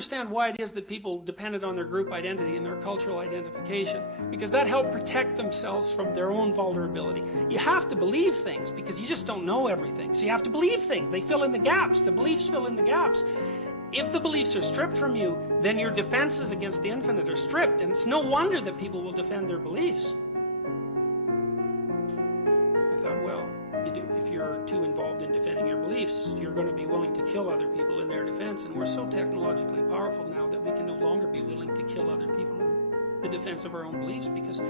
understand why it is that people depended on their group identity and their cultural identification, because that helped protect themselves from their own vulnerability. You have to believe things because you just don't know everything. So you have to believe things. They fill in the gaps. The beliefs fill in the gaps. If the beliefs are stripped from you, then your defenses against the infinite are stripped, and it's no wonder that people will defend their beliefs. I thought, well, if you're too involved in defending your beliefs, you're going to be willing to kill other people in their defense, and we're so technologically powerful now that we can no longer be willing to kill other people in the defense of our own beliefs, because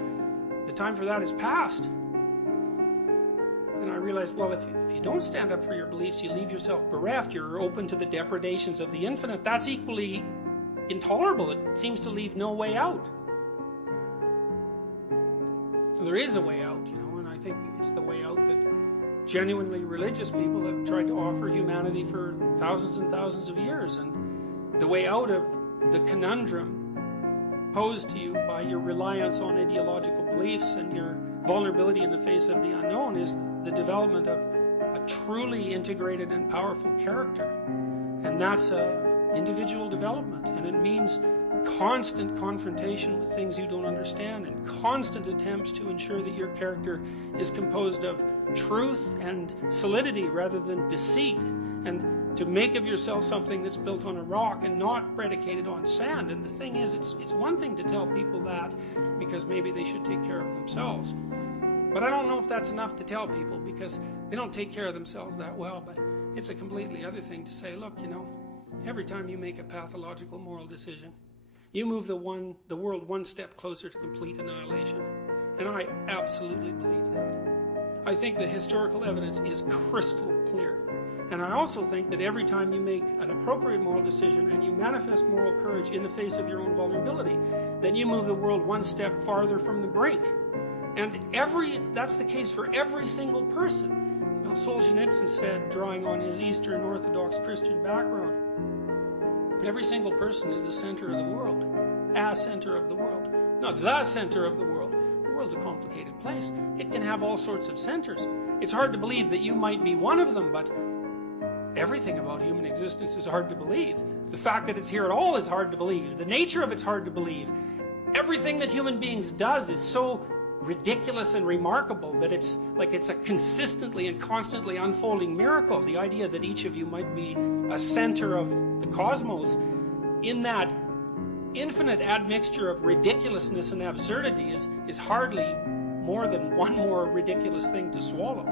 the time for that is past. And I realized, well, if you don't stand up for your beliefs, you leave yourself bereft. You're open to the depredations of the infinite. That's equally intolerable. It seems to leave no way out. So there is a way out, and I think it's the way out that genuinely religious people have tried to offer humanity for thousands and thousands of years. And the way out of the conundrum posed to you by your reliance on ideological beliefs and your vulnerability in the face of the unknown is the development of a truly integrated and powerful character. And that's individual development. And it means constant confrontation with things you don't understand and constant attempts to ensure that your character is composed of truth and solidity rather than deceit, and to make of yourself something that's built on a rock and not predicated on sand. And the thing is, it's one thing to tell people that because maybe they should take care of themselves. But I don't know if that's enough to tell people because they don't take care of themselves that well. But it's a completely other thing to say, look, every time you make a pathological moral decision, you move the world one step closer to complete annihilation. And I absolutely believe that. I think the historical evidence is crystal clear. And I also think that every time you make an appropriate moral decision and you manifest moral courage in the face of your own vulnerability, then you move the world one step farther from the brink. And that's the case for every single person. Solzhenitsyn said, drawing on his Eastern Orthodox Christian background, every single person is the center of the world. A center of the world. Not the center of the world. The world's a complicated place. It can have all sorts of centers. It's hard to believe that you might be one of them, but everything about human existence is hard to believe. The fact that it's here at all is hard to believe. The nature of it's hard to believe. Everything that human beings does is so ridiculous and remarkable that it's like it's a consistently and constantly unfolding miracle. The idea that each of you might be a center of the cosmos in that infinite admixture of ridiculousness and absurdity is hardly more than one more ridiculous thing to swallow.